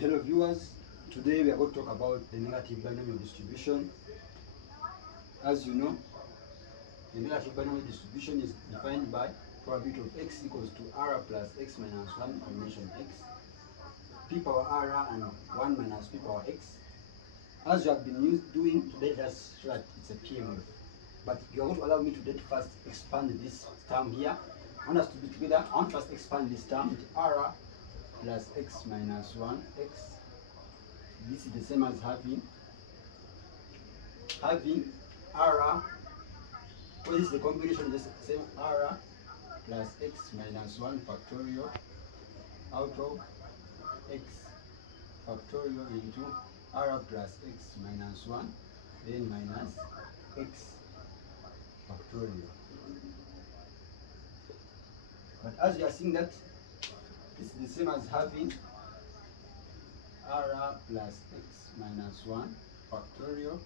Hello viewers, today we are going to talk about the negative binomial distribution. As you know, the negative binomial distribution is defined by probability of x equals to r plus x minus 1 combination x, p power r and 1 minus p power x. As you have been doing today, just show that it's a PMF. But you are going to allow me to first expand this term here. I want us to be together. I want to first expand this term with r plus x minus 1 x. This is the same as having r, because this is the combination, just the same r plus x minus 1 factorial out of x factorial into r plus x minus 1 then minus x factorial. But as you are seeing that this is the same as having r plus x minus 1 factorial.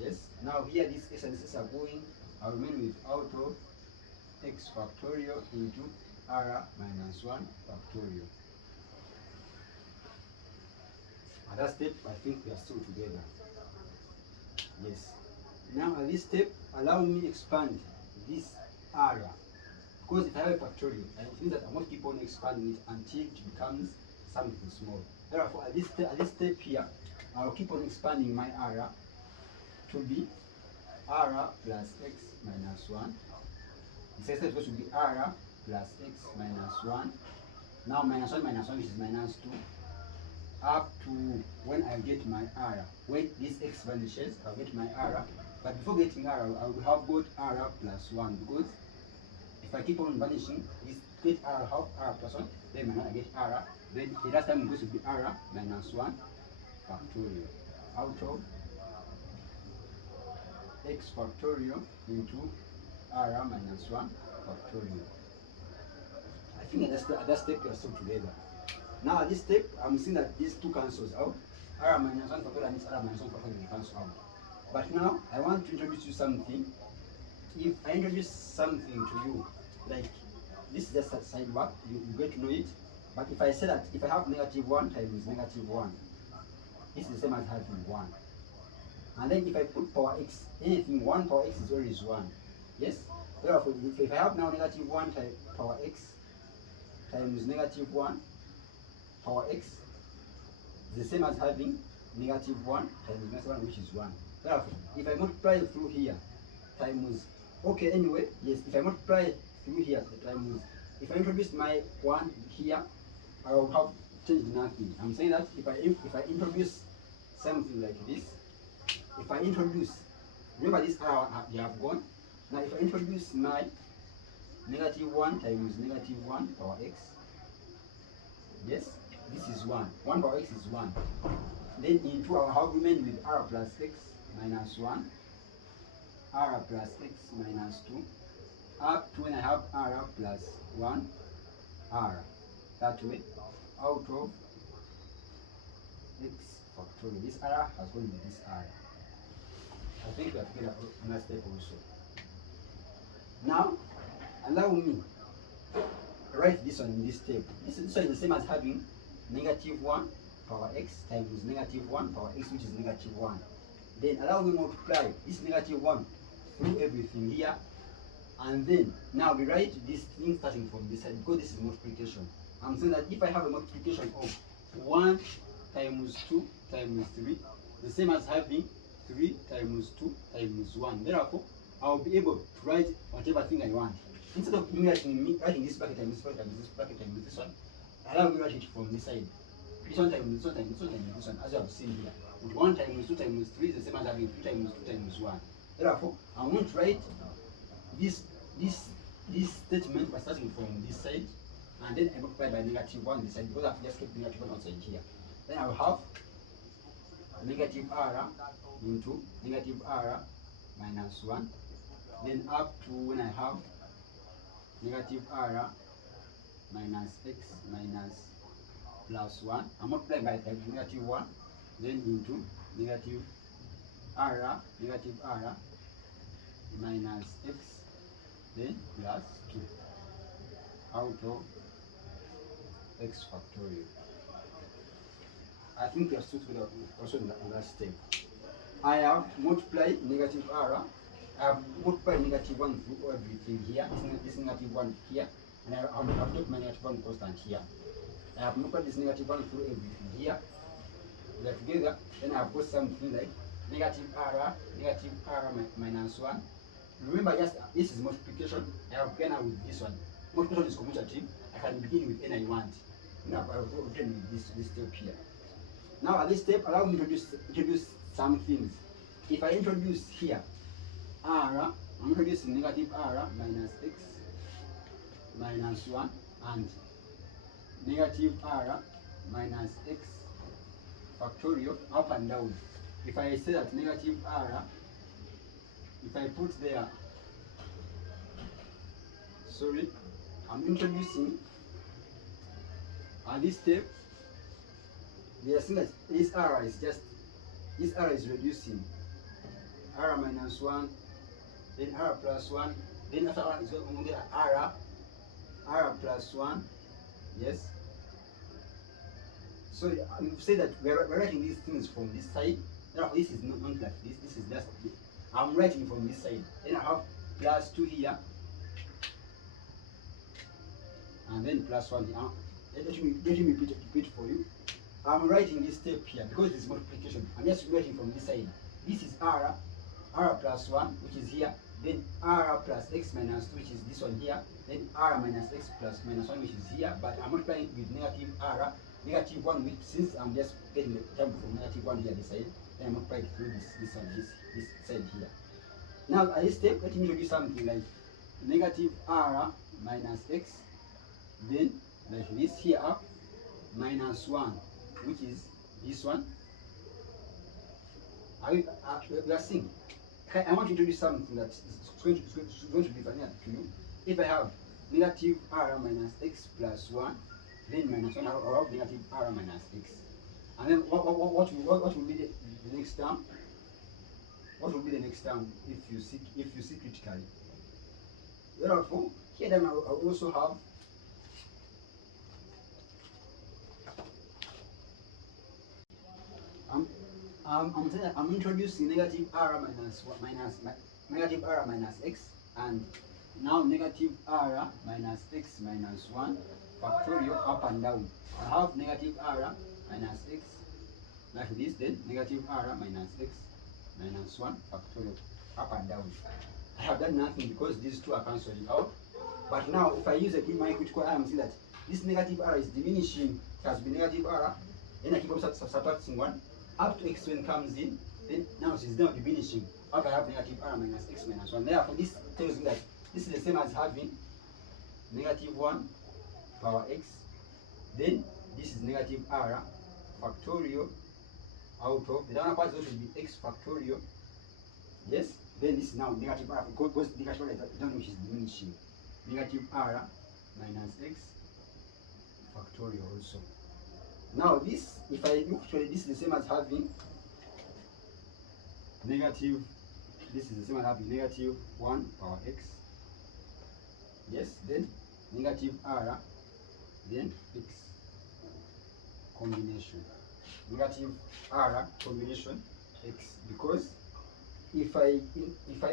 Yes, now here these x and this are going, I'll remain with out of x factorial into r minus 1 factorial. At that step, I think we are still together. Yes. Now at this step, allow me expand this r. Because if I have a factorial, it means that I must keep on expanding it until it becomes something small. Therefore, at this step here, I'll keep on expanding my r to be r plus x minus 1. The second step is going to be r plus x minus 1. Now minus 1 which is minus 2. Up to when I get my r. When this x vanishes, I'll get my r. But before getting r, I will have got r plus 1, because if I keep on vanishing, this get r, have r plus 1, then I get r. Then the last time is going to be r minus 1 factorial out of x factorial into r minus 1 factorial. I think at that step we are still together. Now at this step, I'm seeing that these two cancels out. R minus 1 factorial and this r minus 1 factorial will cancel out. But now I want to introduce you something. If I introduce something to you, like this is just a sidebar, you get to know it. But if I say that if I have negative 1 times negative 1, this is the same as having 1. And then if I put power x, anything 1 power x is always 1. Yes? Therefore, if I have now negative 1 times power x times negative 1 power x, is the same as having negative 1 times negative 1, which is 1. Therefore, if I multiply through here times, okay, anyway, yes, if I multiply through here times, if I introduce my 1 here, I will have changed nothing. I'm saying that if I introduce something like this, if I introduce, remember this r they have gone. Now if I introduce my negative 1 times negative 1 power x, yes, this is 1. 1 power x is 1. Then into I will have remained with r plus x minus 1, r plus x minus 2, up to when I have r plus 1, r. That way, out of x factorial. This r has gone with this r. I think we have taken another step also. Now, allow me write this one in this step. This one is the same as having negative 1 power x times negative 1 power x, which is negative 1. Then allow me multiply this negative 1 through everything here. And then now we write this thing starting from this side, because this is multiplication. I'm saying that if I have a multiplication of 1 times 2 times 3, the same as having 3 times 2 times 1. Therefore, I'll be able to write whatever thing I want. Instead of writing this bracket times this bracket times this bracket times this one, allow me to write it from this side. This one times this one times this one times this one, as you have seen here. With 1 times 2 times 3 is the same as having 3 times 2 times 1. Therefore, I won't write this statement by starting from this side, and then I multiply by negative 1 this side, because I've just kept negative 1 outside here. Then I will have negative r into negative r minus 1. Then up to when I have negative r minus x minus plus 1, I multiply by negative 1, then into negative r minus x, then plus 2 out of x factorial. I think we are still together also in that step. I have multiplied negative r. I have multiplied negative 1 through everything here. This negative 1 here. And I've kept my negative 1 constant here. I have multiplied this negative 1 through everything here. They're together. Then I have got something like negative r minus 1. Remember, just this is multiplication. I have begun with this one. Multiplication is commutative. I can begin with any I want. Now I've written with this step here. Now at this step, allow me to introduce some things. If I introduce here r, I'm introducing negative r minus x minus 1 and negative r minus x factorial up and down. If I say that negative r, if I put there, sorry, I'm introducing at this step, we are seeing that this r is reducing r minus 1, then r plus 1, then after 1 is going to get r plus 1, yes. So we say that we're writing these things from this side. Now this is not like this. This is just I'm writing from this side. Then I have plus 2 here, and then plus 1 here. Let me repeat for you. I'm writing this step here because it's multiplication. I'm just writing from this side. This is r plus 1, which is here. Then r plus x minus 2, which is this one here. Then r minus x plus minus 1, which is here. But I'm multiplying with negative r, negative 1, which since I'm just getting the term from negative 1 here this side, then I'm multiplying through this side here. Now at this step, let me introduce something like negative r minus x, then like this here up, minus 1, which is this one. We are seeing. I want to introduce something that is going to be familiar to you. If I have negative r minus x plus 1, then minus 1, I'll have negative r minus x. And then what will be the next term? What will be the next term if you see critically? Therefore, here then I'll also have I'm introducing negative r negative r minus x, and now negative r minus x minus 1 factorial up and down. I have negative r minus x like this, then negative r minus x minus 1 factorial up and down. I have done nothing because these two are cancelled out. But now if I use a my critical eye, I'm seeing that this negative r is diminishing. It has been negative r, then I keep on subtracting 1 up to x when comes in, then now it's now diminishing. After I have negative r minus x minus 1. Therefore, this tells me that this is the same as having negative 1 power x, then this is negative r factorial out of the other part is going to be x factorial. Yes, then this is now negative r because negative r is down, which is diminishing. Negative r minus x factorial also. Now this, if I look to it, this is the same as having negative, this is the same as having negative 1 power x. Yes, then negative r, then x combination. Negative r combination x, because if I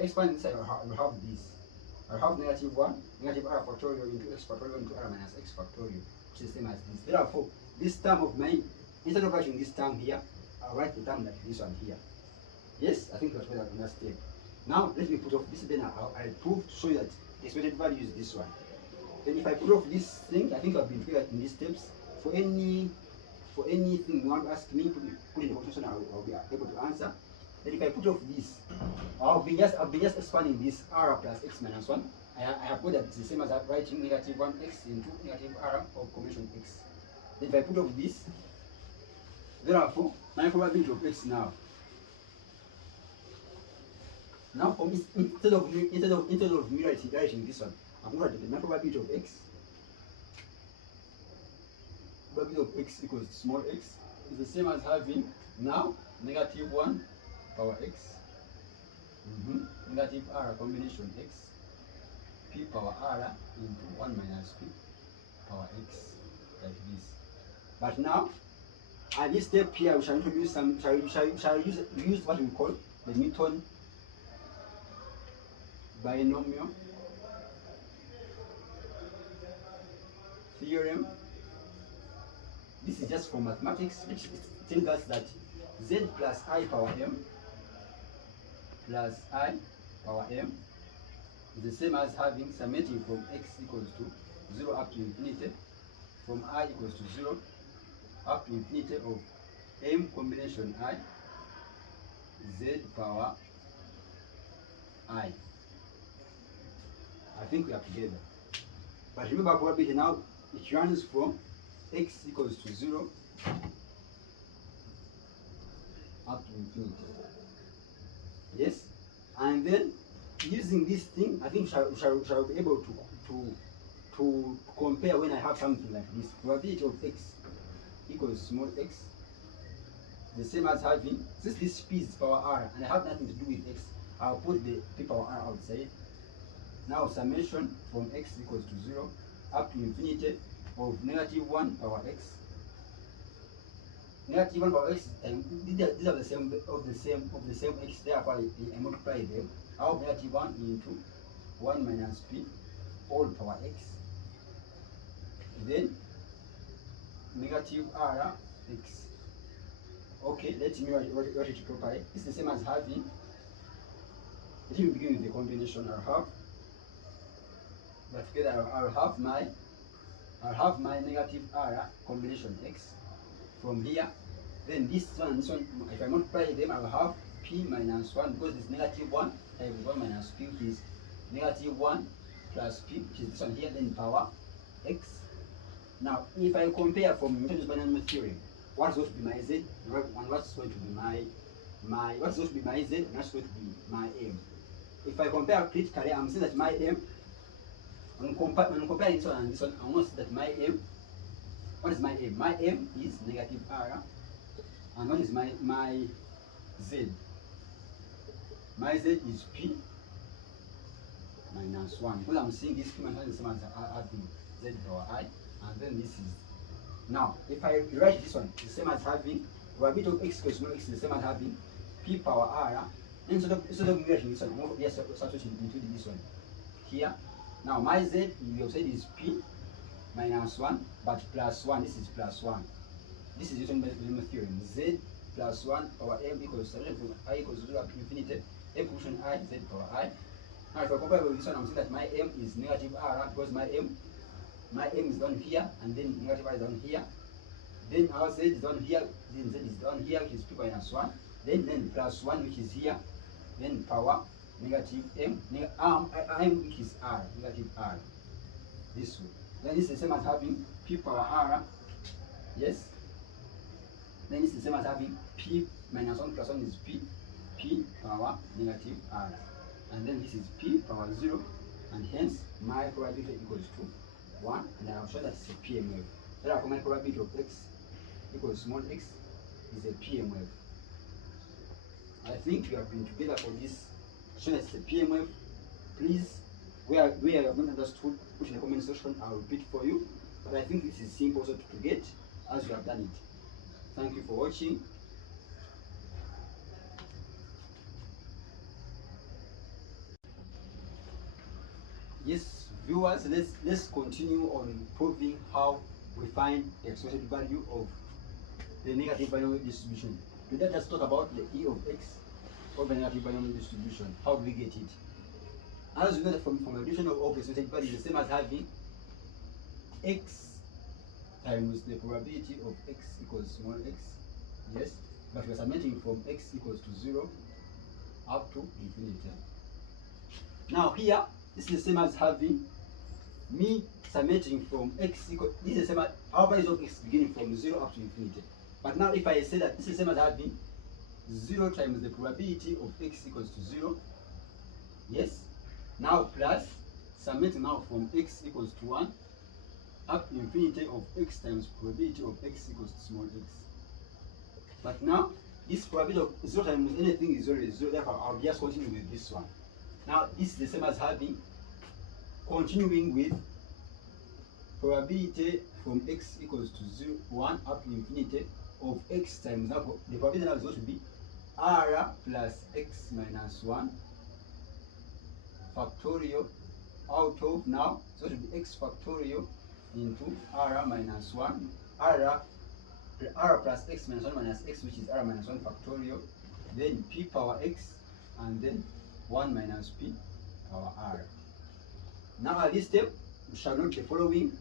expand this, I will have this. I have negative 1, negative r factorial into x factorial into r minus x factorial, which is the same as this. Therefore, this term of mine, instead of writing this term here, I'll write the term like this one here. Yes, I think that's what I understand. Now let me put off this, then I prove to show you that the expected value is this one. Then if I put off this thing, I think I've been clear in these steps. For anything you want to ask me, put in the question, I'll be able to answer. Then if I put off this, I'll be just expanding this r plus x minus 1. I have got that it's the same as writing negative 1x into negative r of combination x. Then if I put off this, therefore my probability of x now. Now for me, instead of me writing this one, I'm going to write the probability of x. Probability of x equals small x is the same as having now negative 1 power x, negative r combination x, p power r into 1 minus p power x, like this. But now At this step here, we shall introduce some. Shall use what we call the Newton binomial theorem. This is just for mathematics, which tells us that z plus I power m plus I power m is the same as having summating from x equals to 0 up to infinity, from I equals to 0 up to infinity of m combination I z power I. I think we are together. But remember probability now, it runs from x equals to 0 up to infinity. Yes? And then using this thing, I think shall be able to compare when I have something like this. Probability of x equals small x, the same as having, since this p is power r and I have nothing to do with x, I'll put the p power r outside. Now summation from x equals to 0 up to infinity of negative 1 power x. Negative 1 power x times these are the same x, therefore I multiply them. I have negative 1 into 1 minus p all power x. Then negative r x. Okay, let me write it properly. It's the same as having, let me begin with the combination. I'll have, but together I'll have my negative r combination x from here. Then this one, if I multiply them, I will have p minus 1, because it's negative 1 times 1 minus p, which is negative 1 plus p, which is this one here, then power x. Now, if I compare from Newton's binomial theorem, what's going to be my z and what's going to be what's going to be my z and what's going to be my m? If I compare critically, I'm saying that my m, when comparing this one and this one, I want to see that my m, what is my m? My m is negative r, and what is my z? My z is p minus 1, because I'm seeing this p minus 1 is the same as having z power I, and then this is, now if I write this one, it's the same as having probability of x equals x is the same as having p power r. Instead of writing this one, we just substitute into this one here. Now my z, we have said is p minus 1, but plus 1, this is plus 1. This is Newton's binomial theorem. Z plus 1 power m equals summation from I equals 0 up to infinity, m function I, z power I. Now if I compare with this one, I'm saying that my m is negative r, because my m is down here, and then negative r is down here. Then our z is down here, then z is down here, which is p minus 1. Then plus 1, which is here. Then power negative m, which is r, negative r. This way. Then it's the same as having p power r. Yes. Then it's the same as having p minus 1 plus 1 is p power negative r. And then this is p power 0, and hence my probability equals to 1, and I'm sure that's a PM wave. Therefore, my probability of x equals small x is a PM wave. I think you have been together for this. Show that it's a PM wave. Please, where you have not understood, put in the comment section. I'll repeat for you. But I think this is simple also to get as you have done it. Thank you for watching. Yes, viewers, let's continue on proving how we find the expected value of the negative binomial distribution. Today, let's talk about the E of x of the negative binomial distribution. How do we get it? As you know, from the addition of the expected value is the same as having x times the probability of x equals small x. Yes, but we're summating from x equals to 0 up to infinity. Now here, this is the same as having me summating from x equal, this is the same as our values of x beginning from 0 up to infinity. But now if I say that this is the same as having 0 times the probability of x equals to 0, yes, now plus summating now from x equals to 1 up to infinity of x times probability of x equals to small x. But now this probability of 0 times anything is 0 is 0, therefore I'll just continue with this one. Now this is the same as having continuing with probability from x equals to 0, 1 up to infinity of x times, now the probability now is going to be r plus x minus 1 factorial out of, now it's going to be x factorial into r minus 1, r plus x minus 1 minus x, which is r minus 1 factorial, then p power x, and then 1 minus p power r. Now at this step, we shall note the following.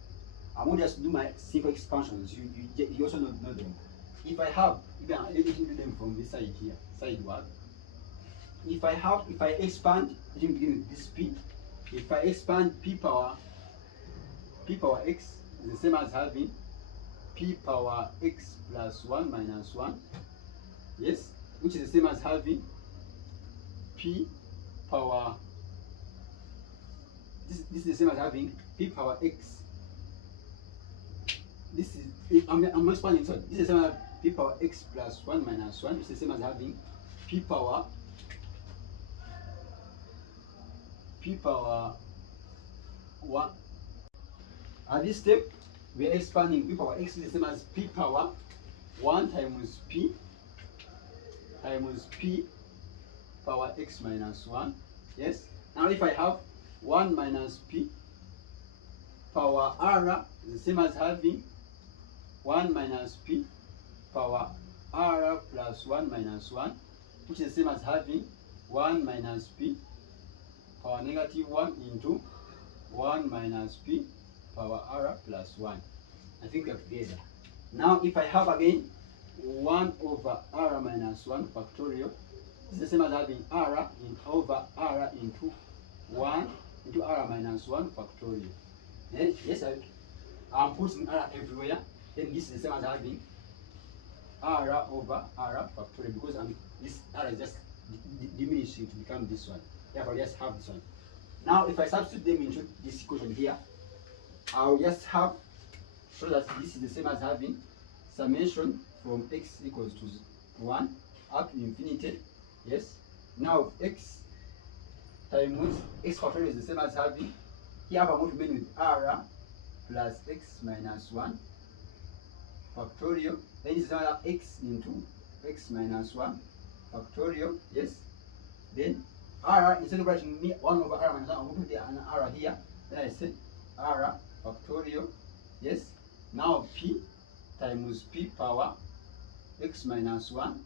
I won't just do my simple expansions. You also know them. If I have, let me do them from this side here, side 1. If I expand, let me begin with this p. If I expand p power x is the same as having p power x plus 1 minus 1, yes, which is the same as having p power, this is the same as having p power x. This is, I'm expanding, sorry, this is the same as p power x plus 1 minus 1, which is the same as having p power 1. At this step, we are expanding. P power x is the same as p power 1 times p power x minus 1. Yes. Now if I have 1 minus p power r is the same as having 1 minus p power r plus 1 minus 1, which is the same as having 1 minus p power negative 1 into 1 minus p power r plus 1. I think we are together. Now if I have again 1 over r minus 1 factorial, it's the same as having r over r into 1 into r minus 1 factorial. Yes, I'm putting r everywhere. Then this is the same as having r over r factorial, because this r is just diminishing to become this one. Therefore, I just have this one. Now, if I substitute them into this equation here, I'll just have, so that this is the same as having summation from x equals to 1 up to infinity. Yes. Now, x times x factorial is the same as having, here I'm going to begin with r plus x minus 1 factorial. Then it's another x into x minus 1 factorial. Yes. Then r, instead of writing 1 over r minus 1, I'm going to put an r here. Then I say r factorial. Yes. Now p times p power x minus 1,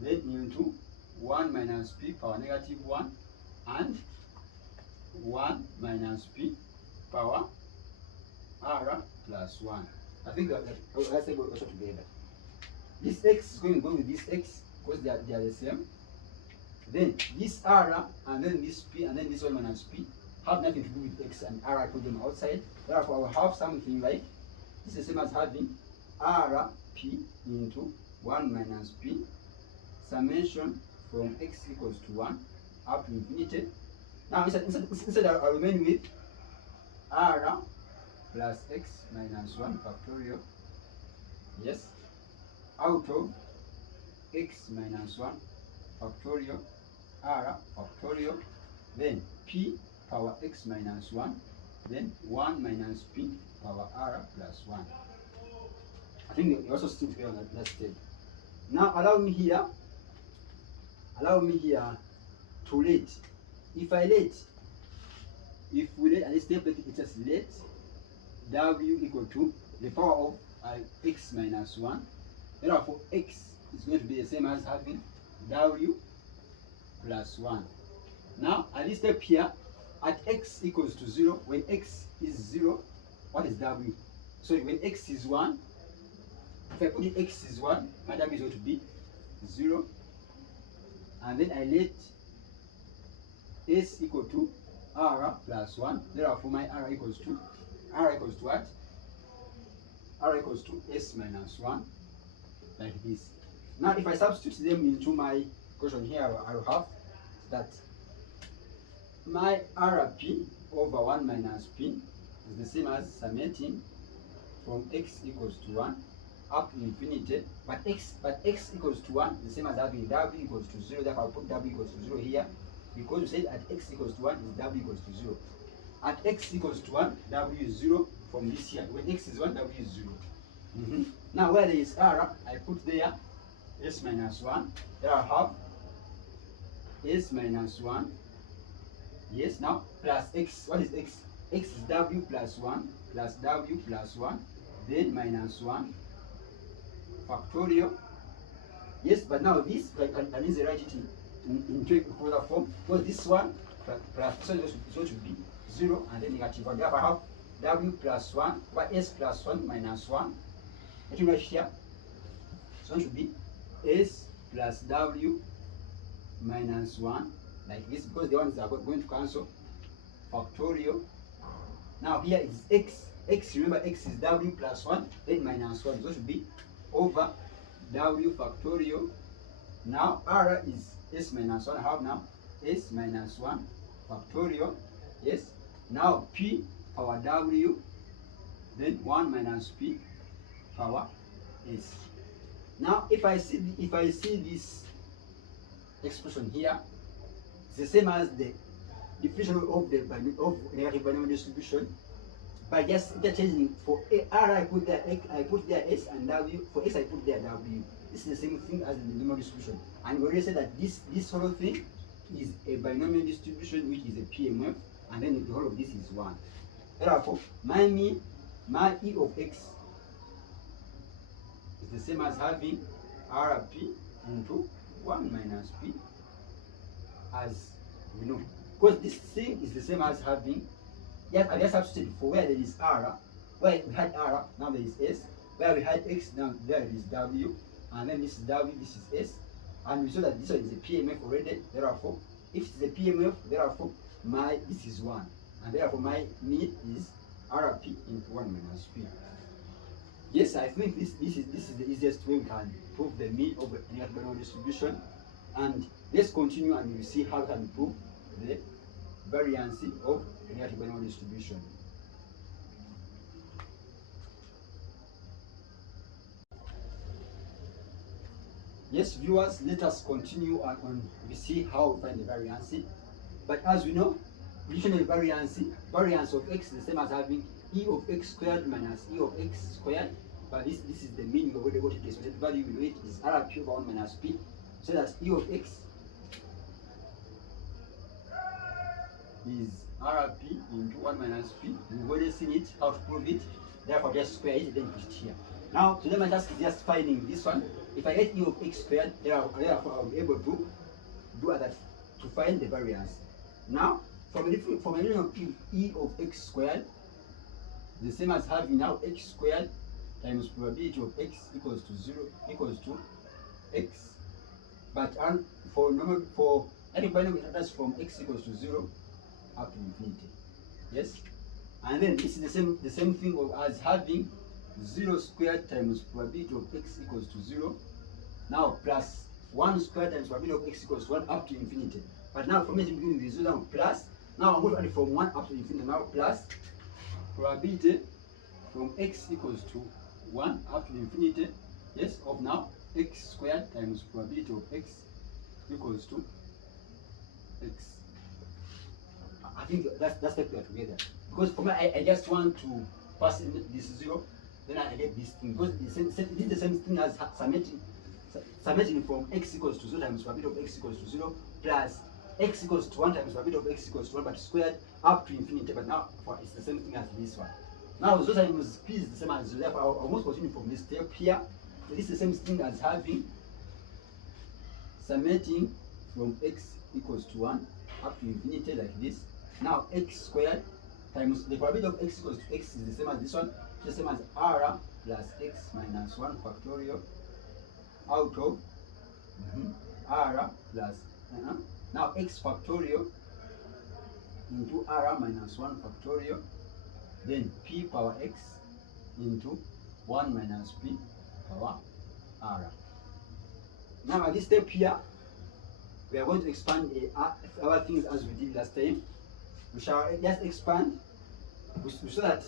then into 1 minus p power negative 1 and 1 minus p power r plus 1. I think let's say also together. This x is going to go with this x because they are the same. Then this r and then this p and then this 1 minus p have nothing to do with x and r. I put them outside. Therefore, I will have something like this is the same as having r p into 1 minus p summation from x equals to 1 up to infinity. Now instead I remain with r plus x minus 1 factorial. Yes. Out of x minus 1 factorial r factorial, then p power x minus 1, then 1 minus p power r plus 1. I think you also still together on that step. Now allow me here to let, if we let at this step, it just let w equal to the power of x minus 1. Therefore, x is going to be the same as having w plus 1. Now, at this step here, at x equals to 0, when x is 0, what is w? So when x is 1, if I put the x is 1, my w is going to be 0. And then I let s equal to r plus 1. Therefore, my r equals to what? R equals to s minus 1, like this. Now, if I substitute them into my equation here, I will have that my rp over 1 minus p is the same as summating from x equals to 1 up to infinity, but x equals to 1 is the same as having w equals to 0. Therefore, I'll put w equals to 0 here, because we said at x equals to 1 is w equals to 0. At x equals to 1, w is 0 from this here. When x is 1, w is 0. Now Now where there is r, I put there s minus 1. There I have s minus 1. Yes, now plus x. What is x? X is w plus 1 plus w plus 1, then minus 1 factorial. Yes, but now this can easily write it in further form, because this one plus so it should be 0 and then negative 1. Therefore, I have w plus 1 by s plus 1 minus 1. Let me write here. So it should be s plus w minus 1 like this, because the ones are going to cancel. Factorial. Now here is x. X, remember x is w plus 1, then minus 1. So it should be over w factorial. Now r is s minus 1. I have now s minus 1 factorial. Yes. Now p power w, then 1 minus p power s. Now if I see this expression here, it's the same as the definition of the negative binomial distribution. By just interchanging, for r I put there x, I put there s, and w for x I put there w. This is the same thing as the binomial distribution. And we already said that this whole thing is a binomial distribution, which is a PMF, and then the whole of this is 1. Therefore, my e of x is the same as having rp into 1 minus p, as we know. Because this thing is the same as having, yes, I just substitute for where there is r, where we had r, now there is s, where we had x, now there is w, and then this is w, this is s, and we saw that this one is a PMF already. Therefore, if it's a PMF, therefore this is 1, and therefore my mean is rp into 1 minus p. Yes, I think this is the easiest way we can prove the mean of a negative binomial distribution. And let's continue and we'll see how we can prove the variance of a negative binomial distribution. Yes, viewers, let us continue on we see how we find the variance. But as we know, usually variance of x is the same as having e of x squared minus e of x squared. But this is the mean we already got it. The expected value we know it is rp over 1 minus p. So that e of x is rp into 1 minus p. We've already seen it, how to prove it. Therefore, just square it, then put it here. Now, today my task is just finding this one. If I get e of x squared, therefore I'll be able to do that to find the variance. Now, from a meaning of e of x squared, the same as having now x squared times probability of x equals to 0 equals to x. But for any binomial that's from x equals to 0 up to infinity. Yes? And then this is the same thing as having 0 squared times probability of x equals to 0. Now plus 1 squared times probability of x equals to 1 up to infinity. But now from it beginning with 0 now plus. Now I'm going to add from 1 up to infinity. Now plus probability from x equals to 1 up to infinity. Yes, of now x squared times probability of x equals to x. I think that's the we are together. Because for me, I just want to pass in this 0, then I get this thing. Because this is the same thing as summating from x equals to 0 times probability of x equals to 0 plus x equals to 1 times probability of x equals to 1, but squared up to infinity. But now it's the same thing as this one. Now 0 times p is the same as 0. Therefore, I almost continue from this step here. So this is the same thing as having summating from x equals to 1 up to infinity like this. Now x squared times the probability of x equals to x is the same as this one, the same as r plus x minus 1 factorial out of r plus now x factorial into r minus 1 factorial, then p power x into 1 minus p power r. Now at this step here, we are going to expand our things as we did last time. We shall just expand so that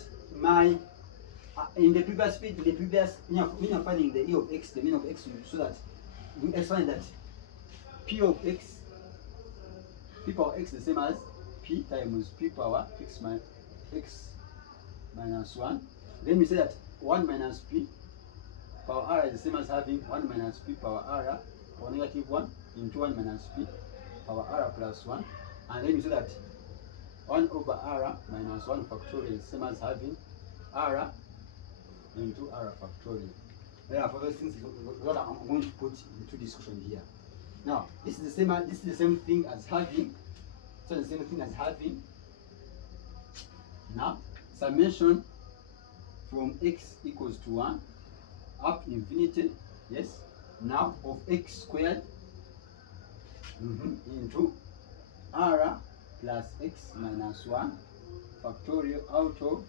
in the previous when you're finding the e of x, the mean of x, so that we expand that p of x, p power x the same as p times p power x minus 1. Then we say that 1 minus p power power r is the same as having 1 minus p power r power negative 1 into 1 minus p power r plus 1. And then you see that 1 over r minus 1 factorial is the same as having r into r factorial. Therefore, those things is what I'm going to put into discussion here. Now, this is the same thing as having. So the same thing as having. Now, summation from x equals to 1 up to infinity. Yes. Now of x squared into r plus x minus 1 factorial out of.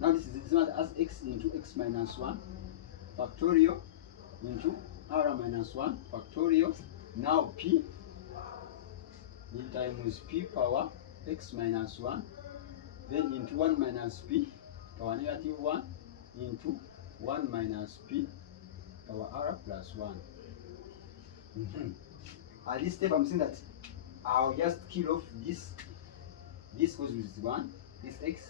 Now this is the same as x into x minus 1 factorial into r minus 1 factorial. Now p in times p power x minus 1, then into 1 minus p power negative 1 into 1 minus p power r plus 1. At this step I'm saying that I'll just kill off this goes with 1, this x,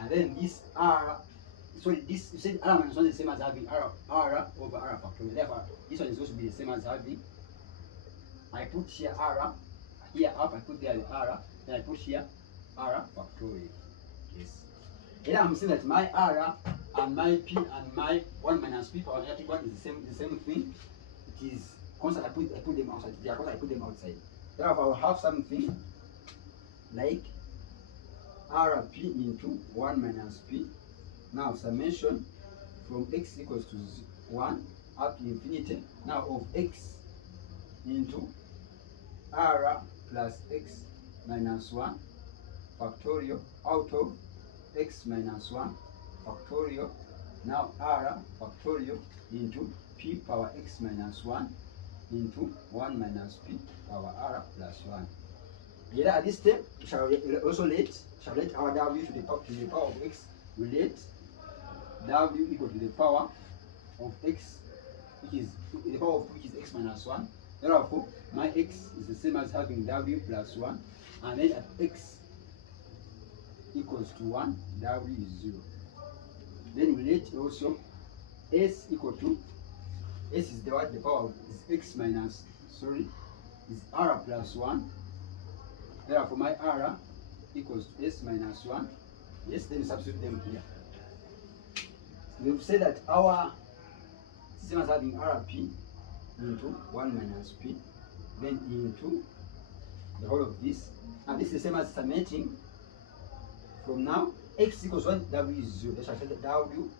and then this r. Sorry, this, you said r minus 1 is the same as having r over r factorial. Therefore, this one is going to be the same as having. I put here r, here up, I put there the r, then I put here r factorial. Yes. Here I'm saying that my r and my p and my 1 minus p power negative 1 is the same thing. It is constant. I put them outside. They are constant. I put them outside. Therefore, I will have something like rp into 1 minus p. Now summation from x equals to 1 up to infinity. Now of x into r plus x minus 1 factorial out of x minus 1 factorial. Now r factorial into p power x minus 1 into 1 minus p power r plus 1. Here at this step, shall also let our w to the power of x. We let w equal to the power of x, which is the power of which is x minus 1. Therefore, my x is the same as having w plus 1, and then at x equals to 1, w is 0. Then we let also s equal to, s is the power of is x minus, is r plus 1. Therefore, my r equals to s minus 1. Yes, then substitute them here. We've said that our system is having rp into 1 minus p, then into the whole of this. And this is the same as summating from now x equals 1, w is 0. Let's say that w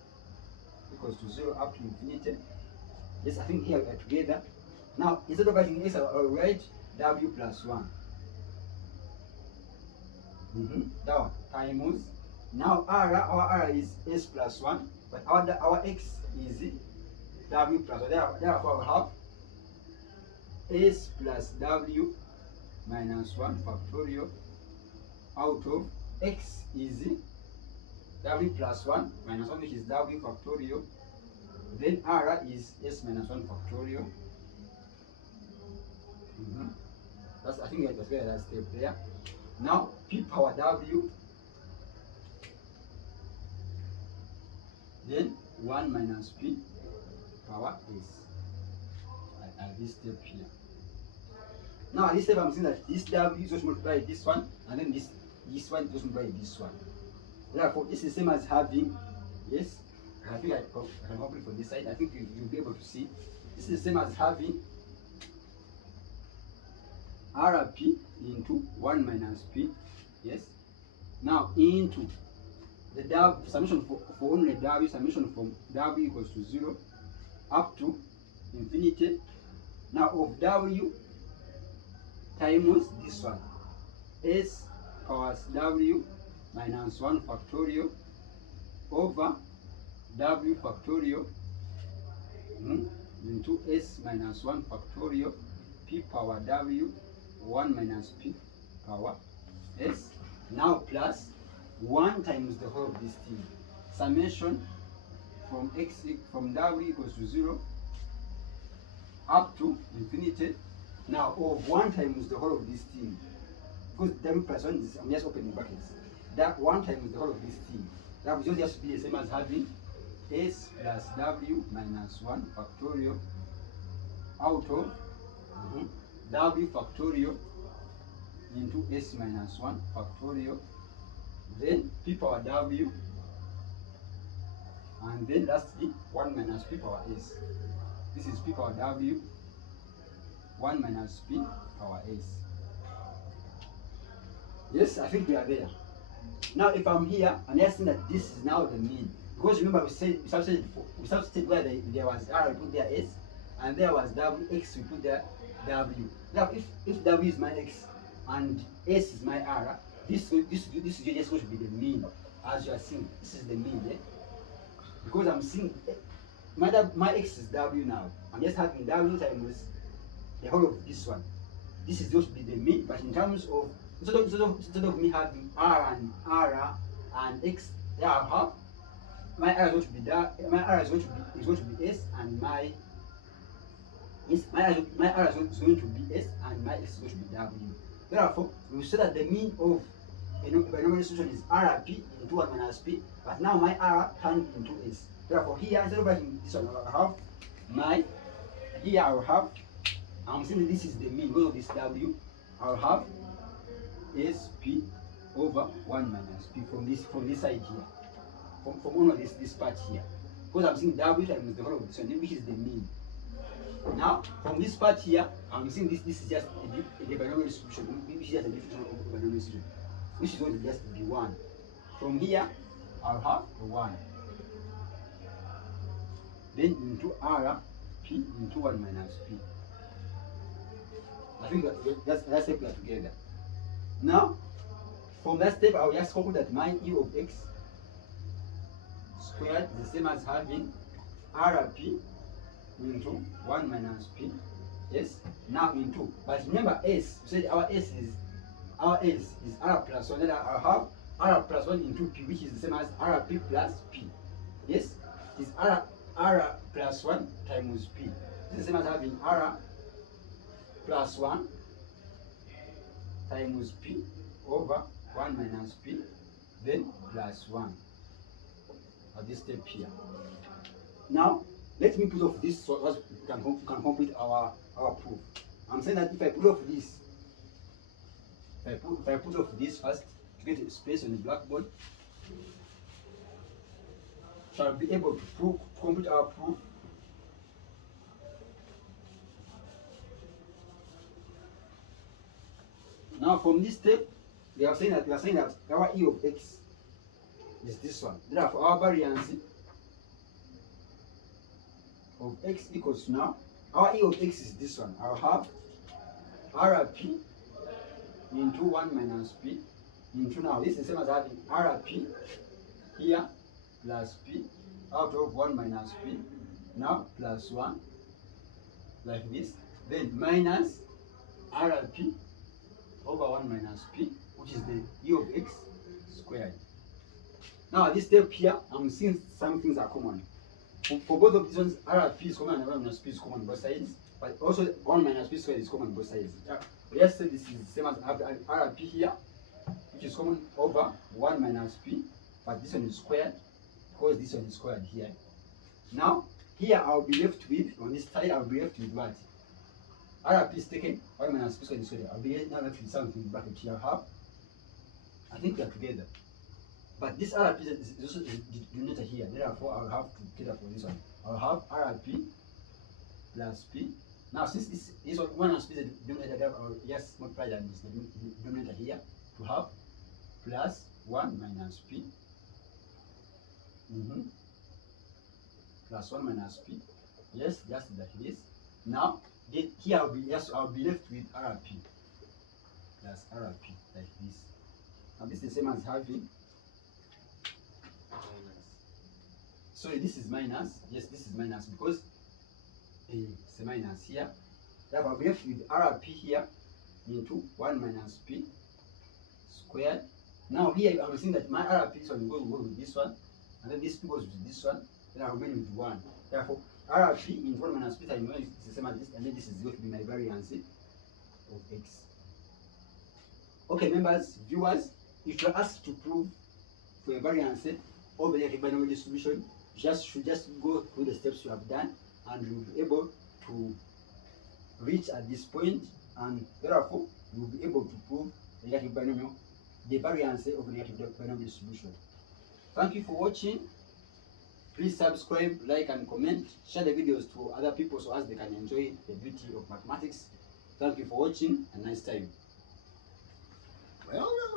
equals to 0 up to infinity. Yes, I think here we are together. Now, instead of writing x, I'll write w plus 1. Down times. Now our r is s plus 1, but our x is w plus 1. Therefore, we have s plus w minus 1 factorial out of x is w plus 1 minus 1, which is w factorial. Then r is s minus 1 factorial. That's, I think that's where that step there. Now p power w, then 1 minus p power s at this step here. Now at this step I'm saying that this w is just multiply this one, and then this one just multiply this one. Therefore, this is the same as having, yes, I think I can copy from this side. I think you'll be able to see. This is the same as having rp into 1 minus p, yes. Now into the w summation for only w, summation from w equals to 0 up to infinity. Now of w times this one, s powers w minus 1 factorial over w factorial into s minus 1 factorial p power w 1 minus p power s. Now plus 1 times the whole of this thing. Summation from from w equals to 0 up to infinity. Now of 1 times the whole of this thing. Because w plus 1 is, I'm just opening brackets. That 1 times the whole of this thing. That will just be the same as having s plus w minus 1 factorial out of w factorial into s minus 1 factorial, then p power w, and then lastly 1 minus p power s. This is p power w, 1 minus p power s. Yes, I think we are there. Now if I'm here, I'm just saying that this is now the mean. Because remember we substituted where there was r, we put there s, and there was w, x, we put there w. Now if w is my x and s is my r, this is just going to be the mean. As you are seeing, this is the mean, yeah? Because I'm seeing my x is w now. I'm just having w times the whole of this one. This is going to be the mean, but in terms of instead of me having r and x, there I have my r is going to be that, my r is going to be s, and my r is going to be s, and my x is going to be w. Therefore, we say that the mean of a binomial solution is rp into 1 minus p, but now my r turned into s. Therefore, here instead of writing this one, I have my, here I will have, I'm saying that this is the mean because of this w. I will have sp over 1 minus p from this side here, from one of this part here, because I'm seeing w times the whole of this one, which is the mean. Now from this part here, I'm seeing this is just a binomial solution, which is just a definition of a binomial solution, which is going to just be 1. From here, I'll have a 1. Then into r p into 1 minus p. I think that's step we are together. Now, from that step, I'll just conclude that my e of x squared is the same as having rp into 1 minus p. Yes, now into, but remember s, we said our s is r plus 1, then I'll have r plus 1 into p, which is the same as rp plus p. Yes, it's r plus 1 times p. This is the same as having r plus 1 times p over 1 minus p, then plus 1 at this step here. Now, let me put off this so that we can complete our proof. I'm saying that if I put off this, if I put off this first to get space on the blackboard, shall be able to complete our proof. Now from this step, we are saying that our e of x is this one. Therefore, our variance of x equals to, now our e of x is this one. I'll have rp into 1 minus p into, now this is the same as having rp here plus p out of 1 minus p, now plus 1 like this, then minus rp over 1 minus p, which is the e of x squared. Now at this step here, I'm seeing some things are common. For both of these ones, rp is common and 1 minus p is common on both sides, but also 1 minus p squared is common on both sides. Let's say this is the same as rp here, which is common over 1 minus p, but this one is squared because this one is squared here. Now here I'll be left with, on this side I'll be left with what? rp is taken, 1 minus p squared is squared. I'll be now left with something in bracket here. I think we are together. But this rp is also the denominator here. Therefore, I'll have to cater for this one. I'll have rp plus p. Now, since this one minus p is the denominator, I'll just multiply that with the denominator here to have plus 1 minus p. Plus 1 minus p. Yes, just like this. Now, here I'll be left with rp plus rp like this. Now, this is the same as having. Sorry, this is minus. Yes, this is minus because it's a minus here. Therefore, I'll be left with rp here into 1 minus p squared. Now here I'm seeing that my rp is going to go with this one, and then this p goes with this one. Then I'll remain with 1. Therefore, rp into 1 minus p times 1 is the same as this, and then this is going to be my variance of x. Okay, members, viewers, if you're asked to prove for a variance of a binomial distribution, should just go through the steps you have done, and you'll be able to reach at this point, and therefore you'll be able to prove negative binomial, the variance of negative binomial distribution. Thank you for watching. Please subscribe, like, and comment. Share the videos to other people so as they can enjoy the beauty of mathematics. Thank you for watching, and nice time. Well.